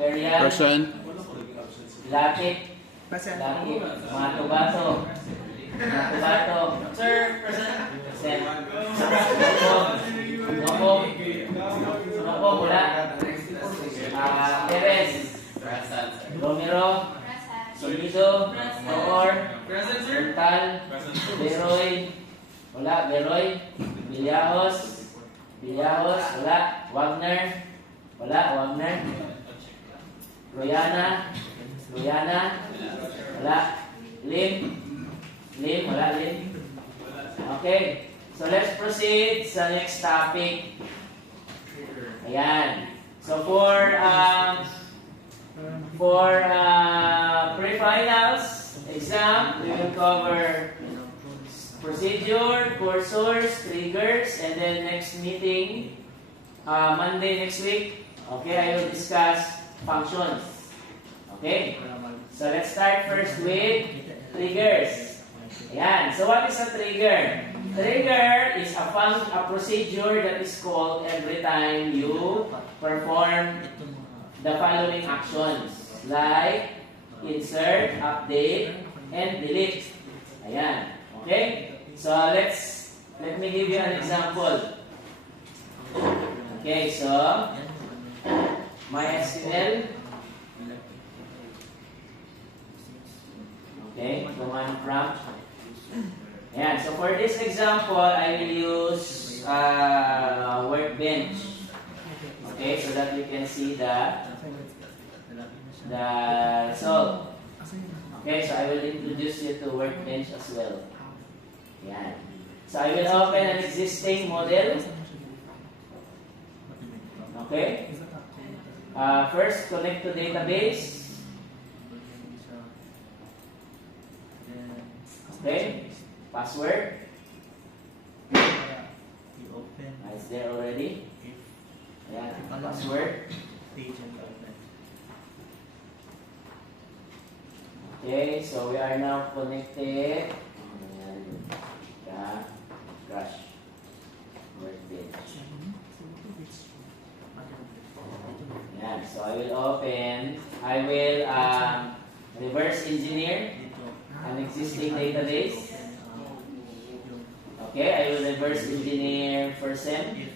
Imperial. Person. Lakit. Lakit. Matubato. Matubato. Sir, present. Present. Nopong. Nopong, wala. Perez. Romero. Solido. Noor. Present, sir. Puntal. Beroy. Wala. Beroy. Villajos. Villajos. Wala. Wagner. Wala. Wagner. Royana. Royana. Wala. Lim. Lim. Wala. Lim. Okay. So let's proceed sa next topic. Ayan. So for pre-finals exam, we will cover procedure, cursors, triggers, and then next meeting, Monday next week, okay, I will discuss functions. Okay? So let's start first with triggers. Ayan. So what is a trigger? Trigger is a procedure that is called every time you perform the following actions like insert, update, and delete. Ayan. Okay? So let me give you an example. Okay, so MySQL. Okay, command prompt. Ayan, so for this example, I will use Workbench. Okay, so that you can see the result. Okay, so I will introduce you to Workbench as well. Ayan. So I will open an existing model. Okay. First, connect to database. Okay. Password. It's there already. Ayan, password. Okay, so we are now connected. Ayan, crash. Workbench. Ayan, so I will reverse engineer an existing database. Okay, I will reverse engineer for SEM.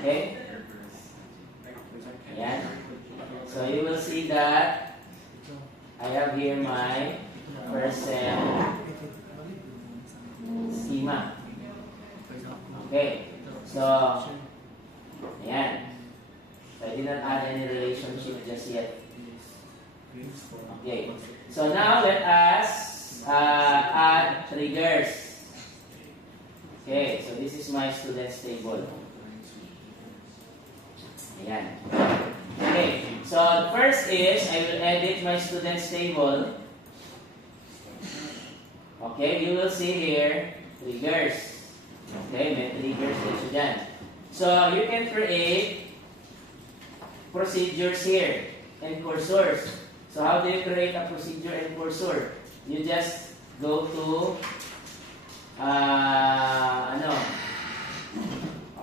Okay. Ayan. So you will see that I have here my first SEM schema. Okay. So, ayan. So I did not add any relationship just yet. Okay. So now let us add triggers. Okay, so this is my students table. Ayan. Okay, so first is I will edit my students table. Okay, you will see here triggers. Okay, may triggers dito dyan. So you can create procedures here and cursors. So how do you create a procedure and cursor? You just go to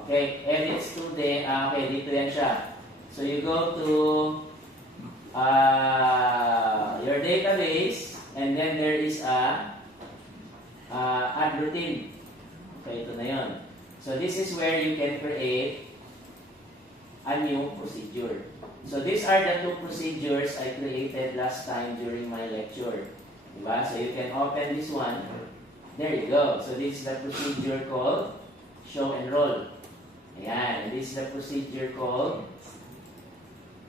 okay, edit student. Okay, dito yan siya. So you go to your database, and then there is a add routine. Okay, ito na yon. So this is where you can create a new procedure. So these are the two procedures I created last time during my lecture. Diba? So you can open this one. There you go. So this is the procedure called show and roll. Ayan. And this is the procedure called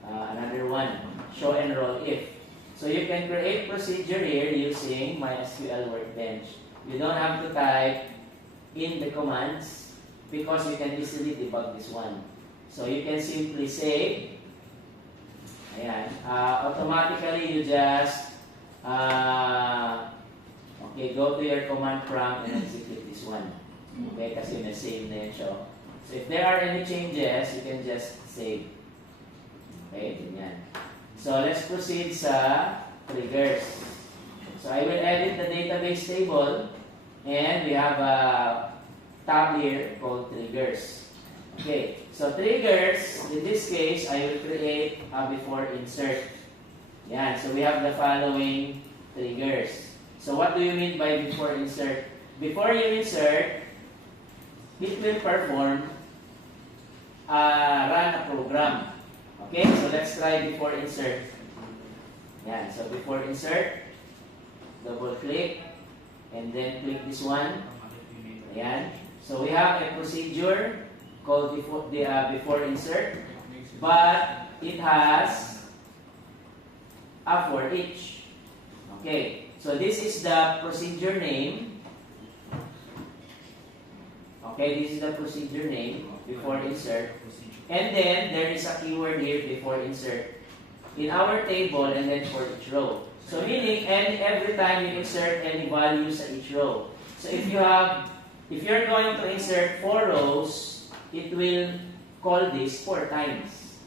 another one, show and roll if. So you can create procedure here using MySQL Workbench. You don't have to type in the commands because you can easily debug this one. So you can simply say, ayan, automatically you just okay, go to your command prompt and execute this one. Okay, kasi na-save na yan siya. So if there are any changes, you can just save. Okay, ganyan. So let's proceed sa triggers. So I will edit the database table, and we have a tab here called triggers. Okay, so triggers, in this case, I will create a before insert. Yan, so we have the following triggers. So what do you mean by before insert? Before you insert, it will perform run a program. Okay, so let's try before insert. Yan, so before insert, double click, and then click this one. Ayan. So we have a procedure called before insert, but it has a for each. Okay, so this is the procedure name. Okay, this is the procedure name before insert, and then there is a keyword here before insert in our table, and then for each row. So meaning every time you insert any values at each row. So if you're going to insert 4 rows, it will call this 4 times.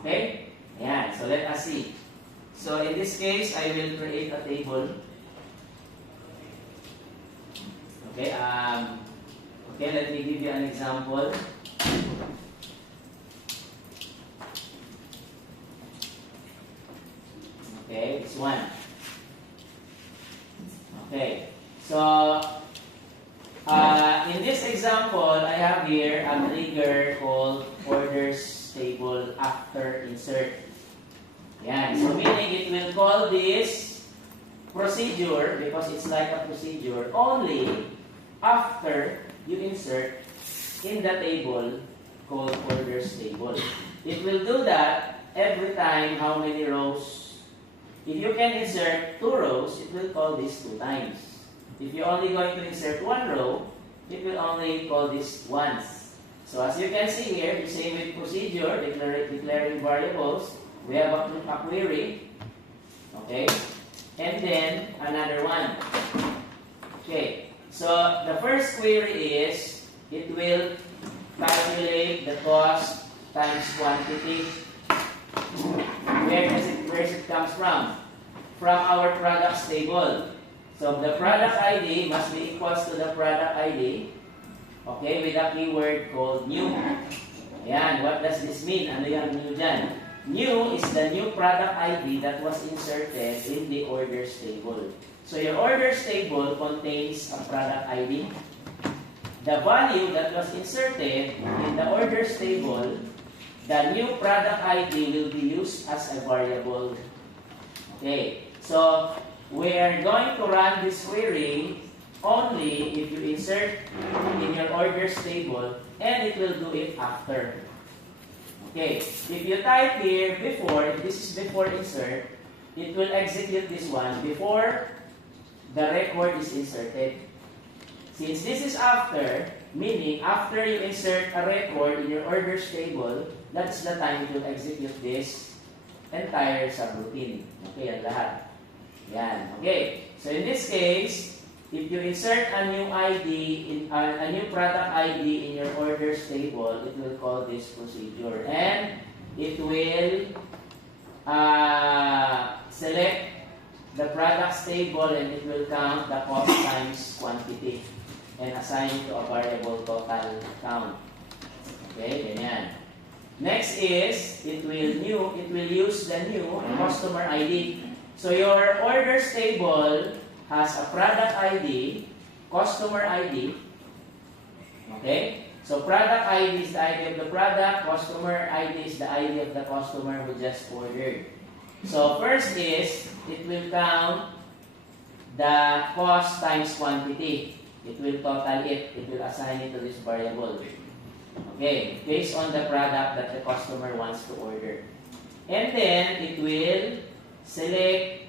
Okay? Ayan. So let us see. So in this case, I will create a table. Okay. Okay. Let me give you an example. Okay. This one. Okay. So in this example, I have here a trigger called orders table after insert. Yan. So meaning it will call this procedure, because it's like a procedure, only after you insert in the table called orders table. It will do that every time how many rows. If you can insert 2 rows, it will call this 2 times. If you're only going to insert 1 row, it will only call this once. So as you can see here, the same with procedure, declaring variables, we have a query, okay, and then another one. Okay, so the first query is, it will calculate the cost times quantity. Where does it comes from? From our products table. So the product ID must be equals to the product ID, okay, with a keyword called new. Ayan, what does this mean? Ano yung new dyan? New is the new product ID that was inserted in the orders table. So your orders table contains a product ID. The value that was inserted in the orders table, the new product ID will be used as a variable. Okay, so we are going to run this query only if you insert in your orders table, and it will do it after. Okay, if you type here before, if this is before insert, it will execute this one before the record is inserted. Since this is after, meaning after you insert a record in your orders table, that's the time it will execute this entire subroutine. Okay, yan lahat. Yan. Okay. So in this case, if you insert a new ID a new product ID in your orders table, it will call this procedure, and it will select the products table, and it will count the cost times quantity and assign it to a variable total count. Okay, ganyan. Next is it will use the new customer ID. So your orders table has a product ID, customer ID. Okay? So product ID is the ID of the product, customer ID is the ID of the customer who just ordered. So first is, it will count the cost times quantity. It will total it. It will assign it to this variable. Okay, based on the product that the customer wants to order. And then it will select,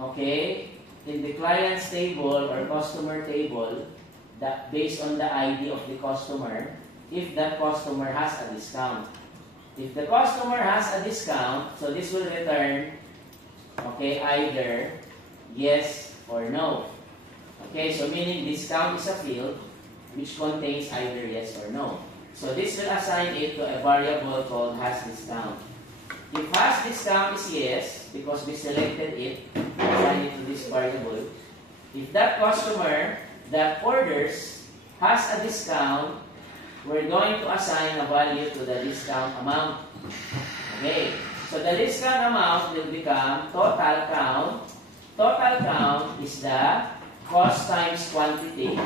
okay, in the client's table or customer table, that based on the ID of the customer, if that customer has a discount. If the customer has a discount, so this will return, okay, either yes or no. Okay, so meaning discount is a field which contains either yes or no. So this will assign it to a variable called has discount. If has discount is yes, because we selected it, assign it to this variable. If that customer that orders has a discount, we're going to assign a value to the discount amount. Okay, so the discount amount will become total count. Total count is the cost times quantity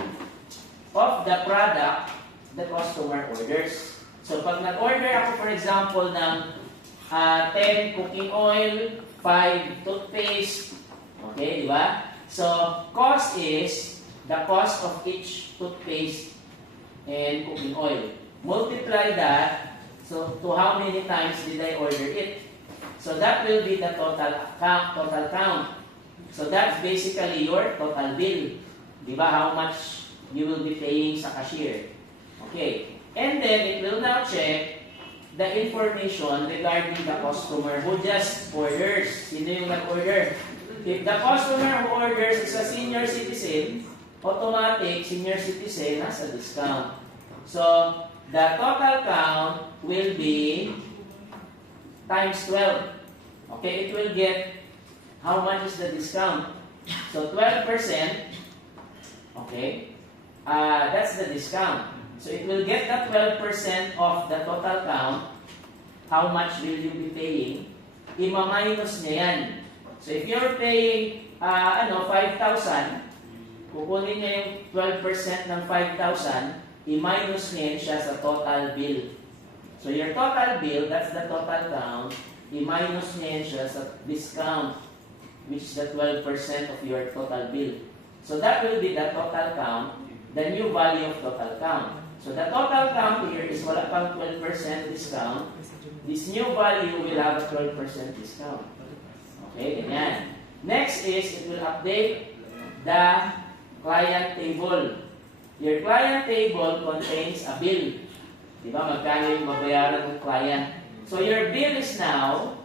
of the product the customer orders. So pag nag-order ako for example ng 10 cooking oil, 5 toothpaste, okay, di ba? So cost is the cost of each toothpaste and cooking oil. Multiply that, so to how many times did I order it? So that will be the total count. So that's basically your total bill. Di ba? How much you will be paying sa cashier. Okay. And then it will now check the information regarding the customer who just orders. Sino yung nag-order? If the customer who orders is a senior citizen, automatic senior citizen has a discount. So the total count will be times 12. Okay, it will get how much is the discount. So 12%, okay, that's the discount. So it will get the 12% of the total count. How much will you be paying? Ima-minus niya yan. So if you're paying 5,000, kukunin niya yung 12% ng 5,000, i-minus niya siya sa total bill. So your total bill, that's the total count, i-minus niya siya sa discount, which is the 12% of your total bill. So that will be the total count, the new value of total count. So the total count here is wala pang 12% discount. This new value will have a 12% discount. Okay, ganyan. Next is, it will update the client table. Your client table contains a bill. Diba? Magkano yung babayaran ng client. So your bill is now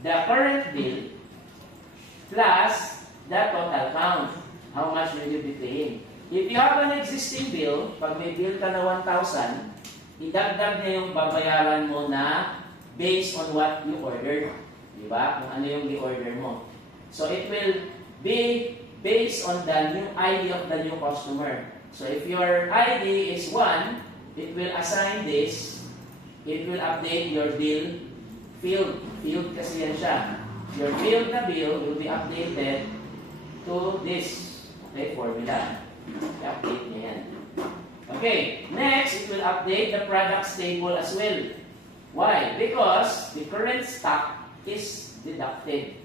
the current bill plus the total count. How much will you be paying? If you have an existing bill, pag may bill ka na 1,000, idagdag na yung babayaran mo na based on what you ordered. Diba? Kung ano yung i-order mo. So it will be based on the new ID of the new customer. So if your ID is 1, it will assign this. It will update your bill field. Field kasi yan siya. Your field na bill will be updated to this. Okay, formula. I-update niya yan. Okay, next, it will update the products table as well. Why? Because the current stock is deducted.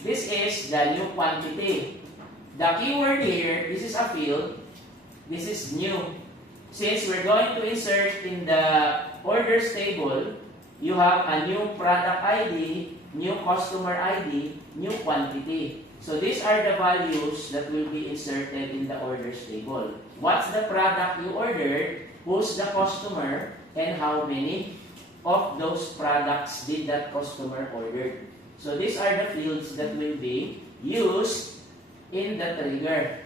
This is the new quantity. The keyword here, this is a field. This is new. Since we're going to insert in the orders table, you have a new product ID, new customer ID, new quantity. So these are the values that will be inserted in the orders table. What's the product you ordered, who's the customer, and how many of those products did that customer order. So these are the fields that will be used in the trigger.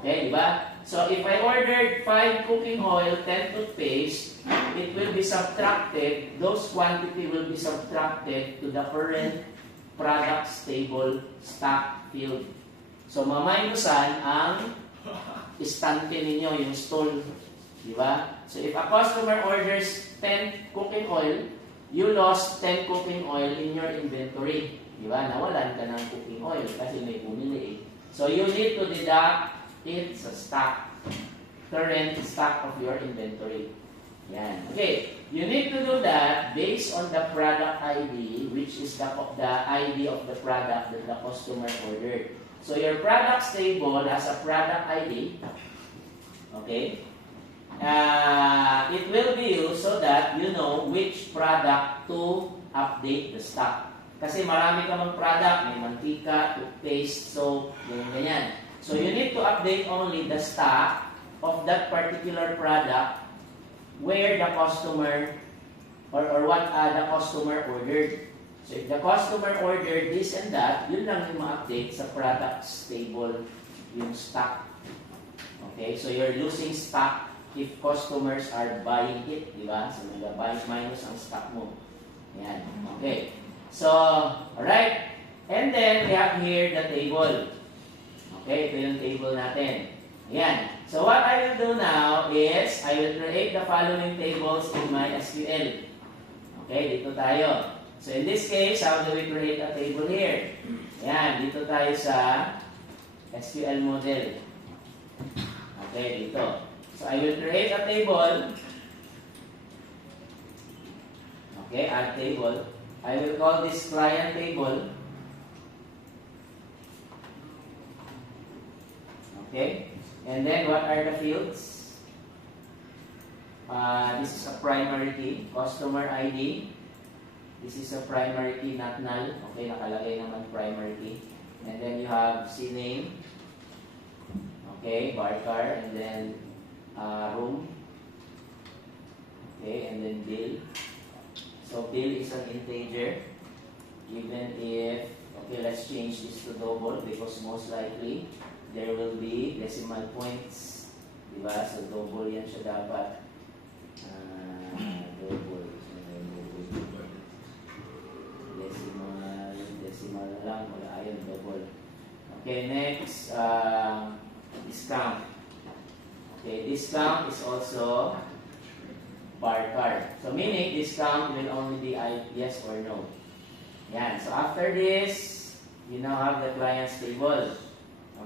Okay, diba? So if I ordered 5 cooking oil, 10 toothpaste, it will be subtracted, those quantity will be subtracted to the current products table stock field. So maminusan ang istante ninyo, yung stall. Diba? So if a customer orders 10 cooking oil, you lost 10 cooking oil in your inventory. Diba? Nawalan ka ng cooking oil kasi may bumili eh. So you need to deduct it sa stock. Current stock of your inventory. Yan. Okay. You need to do that based on the product ID, which is the ID of the product that the customer ordered. So your products table has a product ID. Okay. It will be used so that you know which product to update the stock. Kasi marami ka mang product, may mantika, toothpaste, soap, ganyan. So you need to update only the stock of that particular product where the customer or what the customer ordered. So if the customer ordered this and that, yun lang yung ma-update sa products table, yung stock. Okay, so you're losing stock if customers are buying it, di ba? So nag-buy minus ang stock mo. Yan. Okay. So, alright. And then we have here the table. Okay, ito yung table natin. Ayan. So what I will do now is, I will create the following tables in my SQL. Okay, dito tayo. So in this case, how do we create a table here? Ayan, dito tayo sa SQL model. Okay, dito. So I will create a table. Okay, add table. I will call this client table. Okay, and then what are the fields? This is a primary key, customer ID. This is a primary key, not null. Okay, nakalagay naman primary key. And then you have CNAME. Okay, barcar, and then room. Okay, and then bill. So bill is an integer. Even if, okay, let's change this to double because most likely there will be decimal points. Diba? So double yan siya dapat. Double. Decimal na lang. Wala ayun, double. Okay, next, discount. Okay, discount is also bar card. So meaning, discount will only be yes or no. Yan. So after this, you now have the client's table.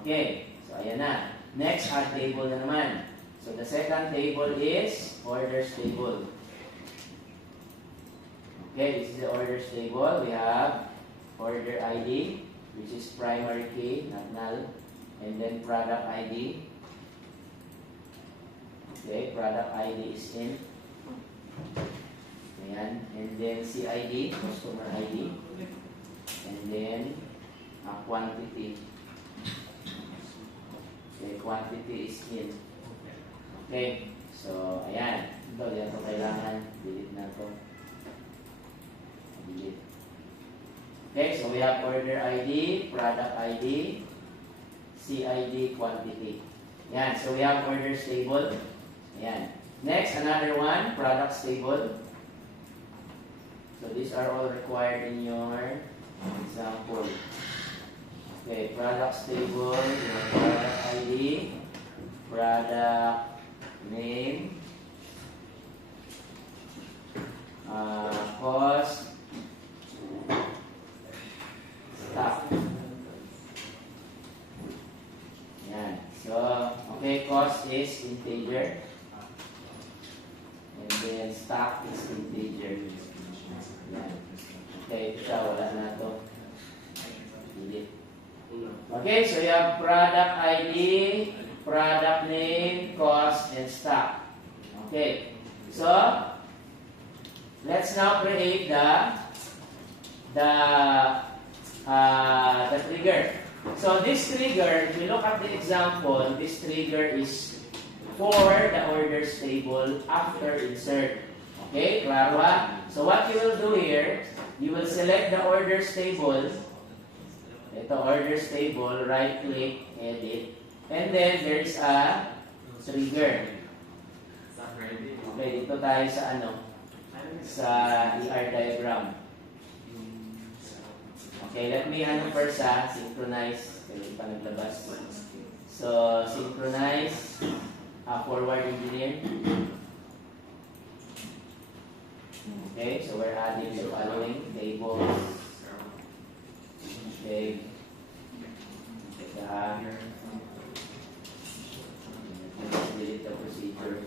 Okay, so ayan na. Next, add table na naman. So the second table is orders table. Okay, this is the orders table. We have order ID, which is primary key, not null. And then product ID. Okay, product ID is in. Ayan. And then CID, customer ID. And then quantity. Okay, quantity is in. Okay, so ayan. Ito, yan ito kailangan. Delete na ito. Delete. Okay, so we have order ID, product ID, CID, quantity. Yan, so we have orders table. Ayan. Next, another one, products table. So these are all required in your example. Okay, products table, your product ID, product name, cost, stock. Yan. So, okay, cost is integer. And then stock is integer. Yan. Okay, ito siya, wala na ito. Delete. Okay, so you have product ID, product name, cost, and stock. Okay, so let's now create the trigger. So this trigger, if we look at the example, this trigger is for the orders table after insert. Okay, klaro ha? So what you will do here, you will select the orders table. Ito, orders table, right click, edit. And then there is a trigger. Okay, dito tayo sa ano? Sa ER diagram. Okay, let me first synchronize. Kaya pa naglabas. So, synchronize forward engineer. Okay, so we're adding the following tables. Okay. Delete the procedure.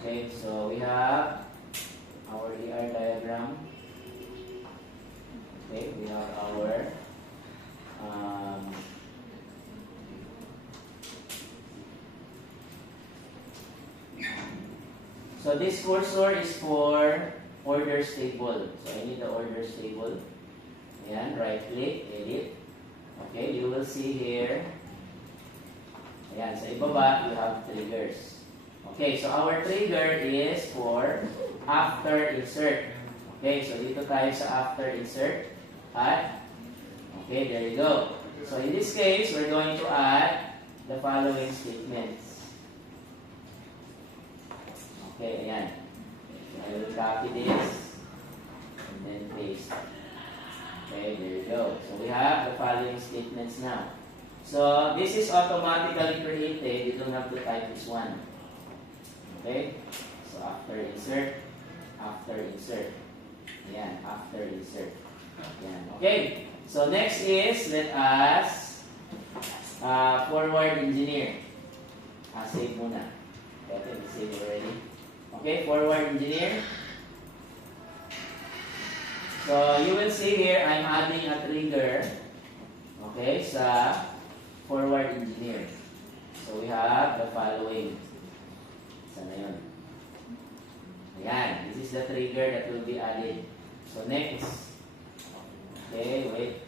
Okay, so we have our ER diagram. Okay, we have our so this cursor is for orders table. So I need the orders table. Ayan, right click, edit. Okay, you will see here. Ayan, sa ibaba, you have triggers. Okay, so our trigger is for after insert. Okay, so dito tayo sa after insert. At, okay, there you go. So in this case, we're going to add the following statements. Okay, ayan. So, I will copy this and then paste. Okay, there you go. So we have the following statements now. So this is automatically created. You don't have to type this one. Okay? So after insert. Ayan, after insert. Ayan. Okay. So next is, let us forward engineer. Save muna. Okay, save already. Okay, forward engineer. So you will see here, I'm adding a trigger. Okay, sa forward engineer. So we have the following. Sana yun? Ayan, this is the trigger that will be added. So next. Okay, wait.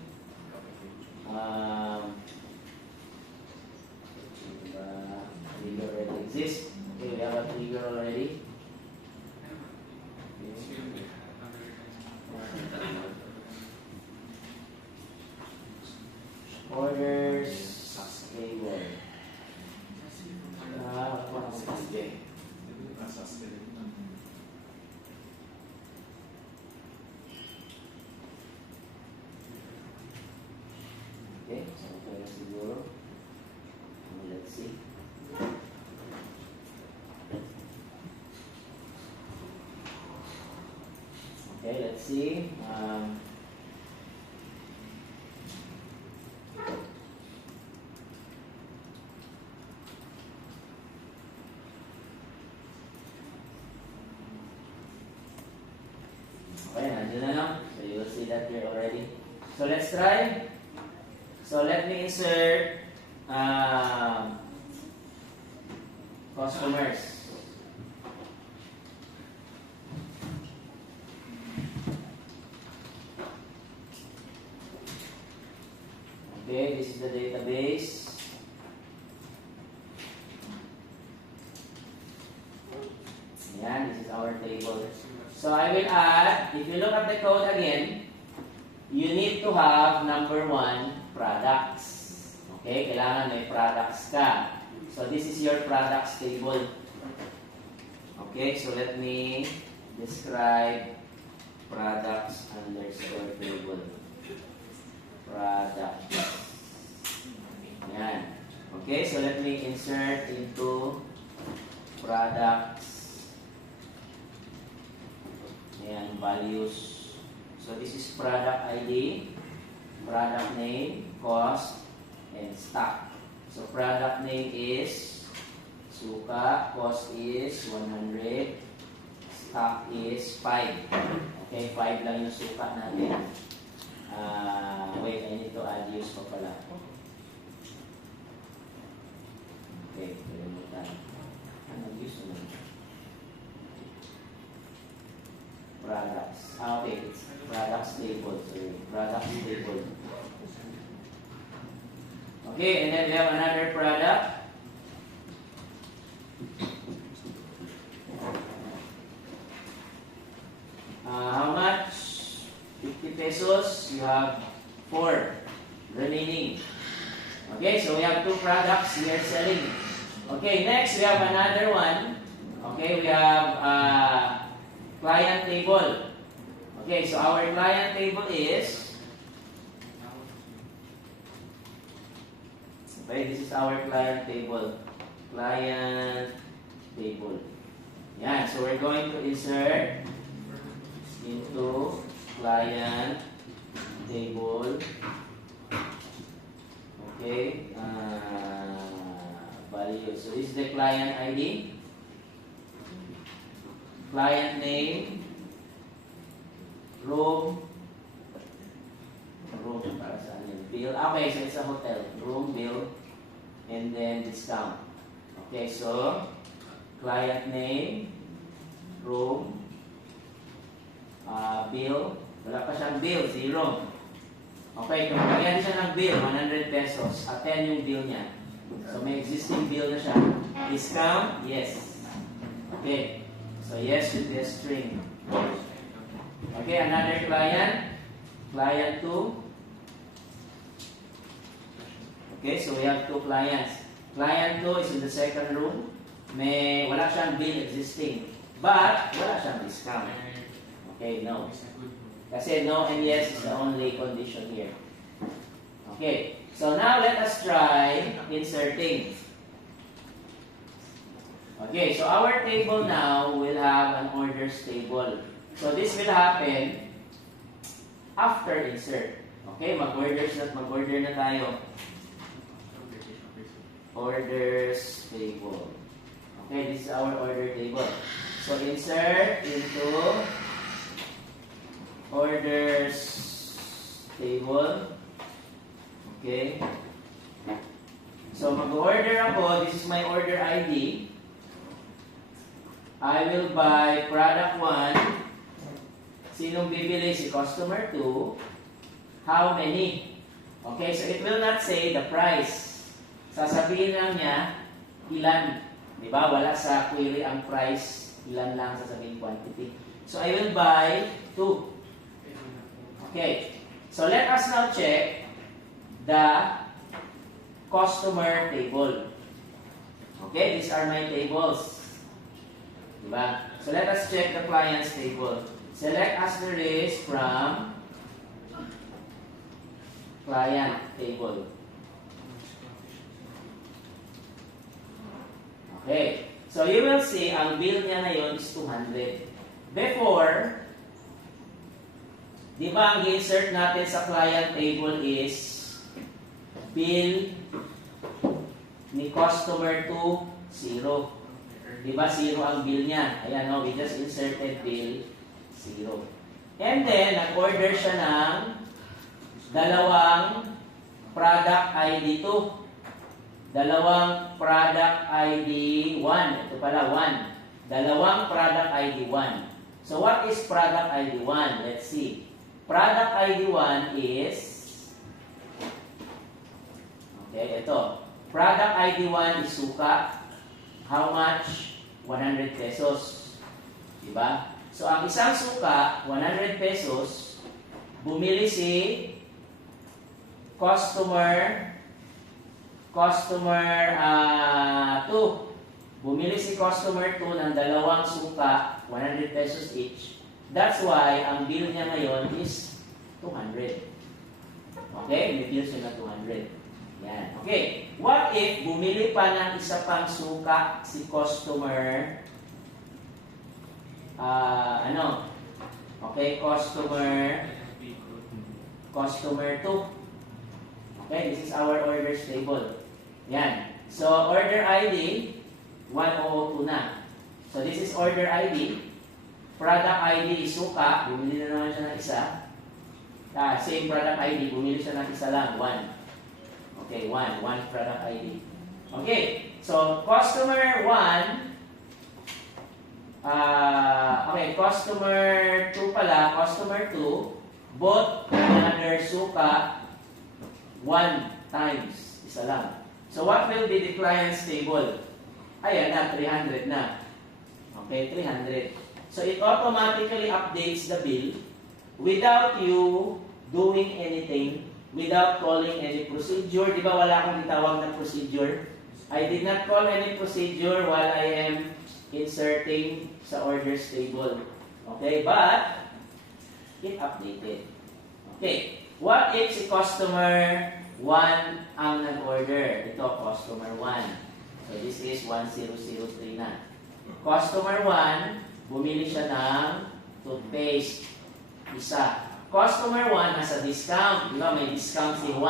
Trigger already exists. Okay, we have a trigger already. Orders table. Okay, so kaya siguro. Let's see. Okay, let's see. Okay, nandiyan na lang. So you will see that here already. So let's try. So let me insert customers. Okay, this is the database. Ayan, this is our table. So I will add, if you look at the code again, you need to have number 1, products. Okay, kailangan may products ka. So this is your products table. Okay, so let me describe products underscore table. Products. Ayan. Okay, so let me insert into products. Ayan, values. So this is product ID, product name, cost, and stock. So product name is suka, cost is 100, stock is 5. Okay, 5 lang yung suka natin. Wait, I need to add use pa pala. Okay, kalimutan. Use naman. Products. Okay, it's products table. Sorry, products table. Okay, and then we have another product. How much? 50 pesos. You have 4 remaining. Okay, so we have 2 products we are selling. Okay, next we have another one. Okay, we have client table. Okay, so our client table is, okay, this is our client table. Client table. Yeah, so we're going to insert into client table. Okay, value. So this is the client ID. Client name, room para saan yun? Bill. Okay, so it's a hotel. Room, bill, and then discount. Okay, so client name, room, bill. Wala pa siyang bill, 0. Okay, kung magyan siya ng bill, 100 pesos. At 10 yung bill niya. So may existing bill na siya. Discount, yes. Okay. So yes with the string. Okay, another client. Client 2. Okay, so we have 2 clients. Client 2 is in the second room. Wala siyang bill existing. But, wala siyang discount. Okay, no. Kasi no and yes is the only condition here. Okay, so now let us try inserting. Okay, so our table now will have an orders table. So this will happen after insert. Okay, mag-order na tayo. Orders table. Okay, this is our order table. So insert into orders table. Okay. So mag-order ako. This is my order ID. I will buy product 1. Sinong bibili? Si customer 2. How many? Okay, so it will not say the price. Sasabihin lang niya ilan. Diba? Wala sa query ang price. Ilan lang sasabihin quantity. So I will buy 2. Okay. So let us now check the customer table. Okay, these are my tables. Diba? So let us check the client's table. Select asterisk from client table. Okay. So you will see, ang bill niya ngayon is 200. Before, di ba ang insert natin sa client table is bill ni customer to 0. Di ba 0 ang bill niya? Ayan, no? We just inserted bill 0. And then, nag-order siya ng dalawang product ID 2. Dalawang product ID 1. Ito pala, 1. Dalawang product ID 1. So, what is product ID 1? Let's see. Product ID 1 is... Okay, ito. Product ID 1 is suka. How much? 100 pesos. Diba? So, ang isang suka, 100 pesos, bumili si customer 2. Bumili si customer 2 ng dalawang suka, 100 pesos each. That's why, ang bill niya ngayon is 200. Okay? May bill siya na 200. Yan. Okay. What if bumili pa ng isa pang suka si customer okay, customer 2. Okay, this is our orders table. Yan. So, order ID 1002 na. So, this is order ID. Product ID is suka. Bumili na naman siya ng isa. Same product ID. Bumili siya ng isa lang. 1. Okay, 1 product ID. Okay, so customer 1, okay, customer 2 pala, customer 2, bought another suka 1 times, isa lang. So what will be the client's table? Ayan na, 300 na. Okay, 300. So it automatically updates the bill without you doing anything. Without calling any procedure. Di ba wala akong itawag na procedure? I did not call any procedure while I am inserting sa orders table. Okay, but it updated. Okay, what if si customer 1 ang nag-order? Ito, customer 1. So this is 1003 na. Customer 1, bumili siya ng toothpaste. Isa. Customer 1 has a discount. Diba? May discount si 1.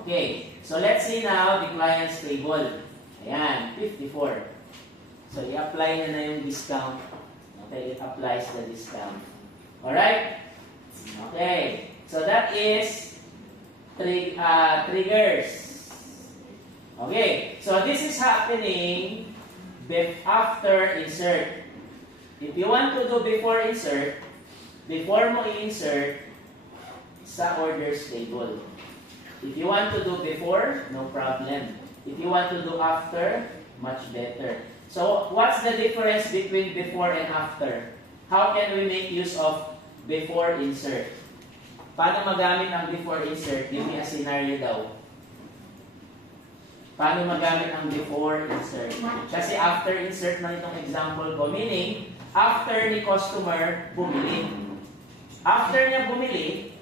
Okay. So, let's see now the client's table. Ayan, 54. So, i-apply na yung discount. Okay, it applies the discount. Alright? Okay. So, that is triggers. Okay. So, this is happening after insert. If you want to do before insert, before mo i-insert sa orders table. If you want to do before, no problem. If you want to do after, much better. So, what's the difference between before and after? How can we make use of before insert? Paano magamit ang before insert? Give me a scenario daw. Paano magamit ang before insert? Kasi after insert man itong example ko, meaning, after ni customer bumili. After niya bumili,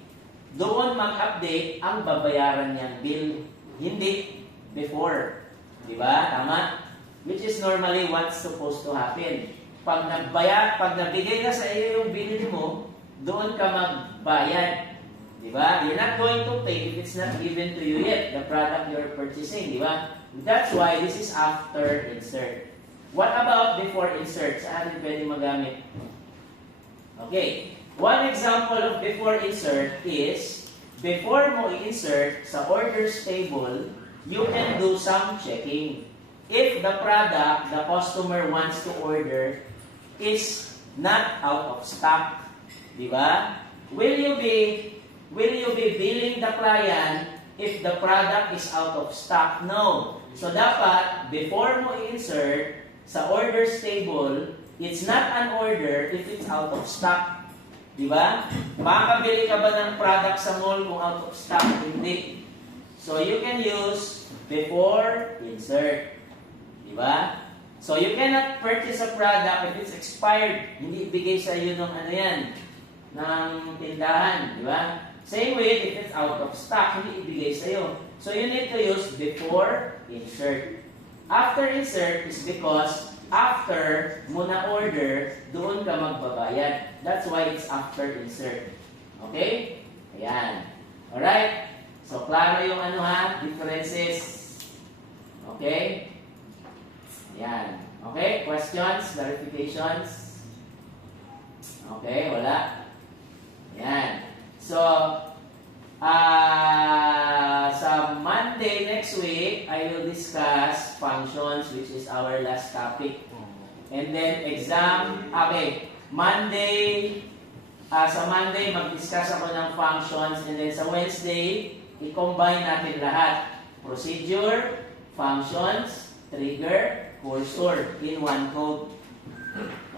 doon mag-update ang babayaran niyang bill. Hindi before. Diba? Tama? Which is normally what's supposed to happen. Pag nabigay na sa iyo yung binili mo, doon ka magbayad. Diba? You're not going to pay if it's not given to you yet, the product you're purchasing. Diba? That's why this is after insert. What about before insert? Saan natin pwede magamit? Okay. One example of before insert is, before mo i-insert sa orders table, you can do some checking. If the product the customer wants to order is not out of stock, di ba? Will you be billing the client if the product is out of stock? No. So dapat before mo i-insert sa orders table, it's not an order if it's out of stock. Di ba? Makakabili ka ba ng product sa mall kung out of stock? Hindi. So you can use before insert. Di ba? So you cannot purchase a product if it's expired. Hindi ibigay sa iyo ng ano yan, ng tindahan. Di ba? Same way, if it's out of stock, hindi ibigay sa iyo. So you need to use before insert. After insert is because after mo na order, doon ka magbabayad. That's why it's after insert. Okay? Ayan. Alright? So, klaro yung ano ha? Differences. Okay? Ayan. Okay? Questions? Clarifications? Okay? Wala? Ayan. So, sa Monday next week, I will discuss functions, which is our last topic. And then exam, okay, Monday, sa Monday, mag-discuss ako ng functions. And then sa Wednesday, i-combine natin lahat. Procedure, functions, trigger, cursor, in one code.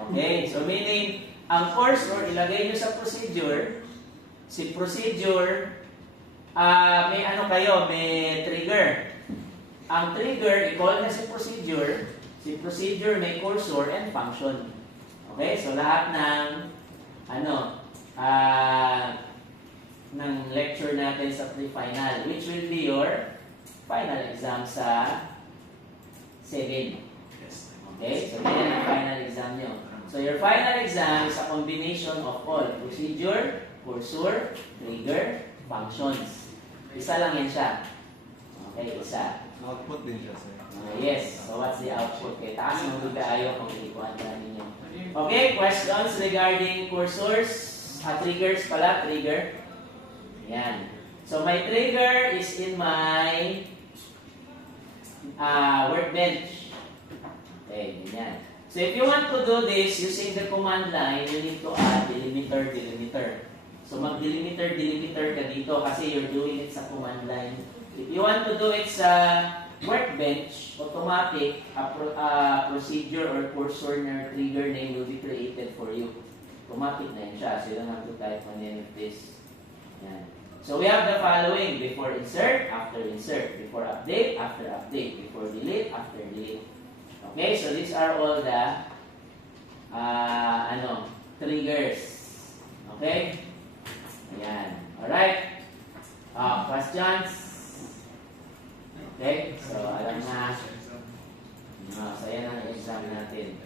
Okay, so meaning, ang cursor, ilagay nyo sa procedure. Si procedure, may ano kayo, may trigger. Ang trigger, i-call na si procedure. Si procedure may cursor and function. Okay? So lahat ng ng lecture natin sa pre-final, which will be your final exam sa 7. Okay? So yan ang final exam nyo. So your final exam is a combination of all procedure, cursor, trigger, functions. Isa lang yan siya. Okay, isa. Output din siya, sir. Yes. So what's the output? Kaya taas mo tayo kung ikuhan na ninyo. Okay, questions regarding cursors? Triggers pala, trigger. Yan. So my trigger is in my workbench. Okay, ganyan. So if you want to do this using the command line, you need to add delimiter, delimiter. So mag-delimiter ka dito kasi you're doing it sa command line. If you want to do it sa workbench, automatic, a procedure or cursor na trigger name will be created for you. Automatic na yun siya. So you don't have to type on any of this. Yan. So we have the following: before insert, after insert, before update, after update, before delete, after delete. Okay, so these are all the triggers. Okay? Ayan. Alright. Questions? Okay, so alam na. So yan ang exam natin.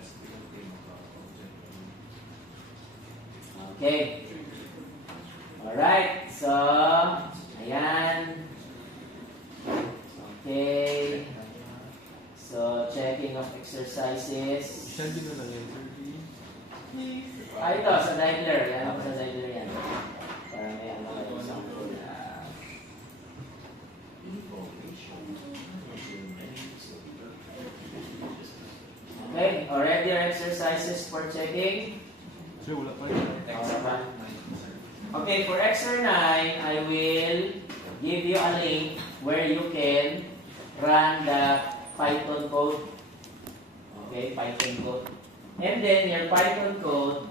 Okay. Alright, so ayan. Okay. So checking of exercises. Shelby na lang yan, sir. Ito, sa dialer. Yan ako sa dialer yan. Para may example. Okay, already your exercises for checking. Sir, wala pa yun. Wala pa. Okay, for exercise 9, I will give you a link where you can run the Python code. Okay, Python code. And then your Python code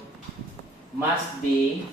must be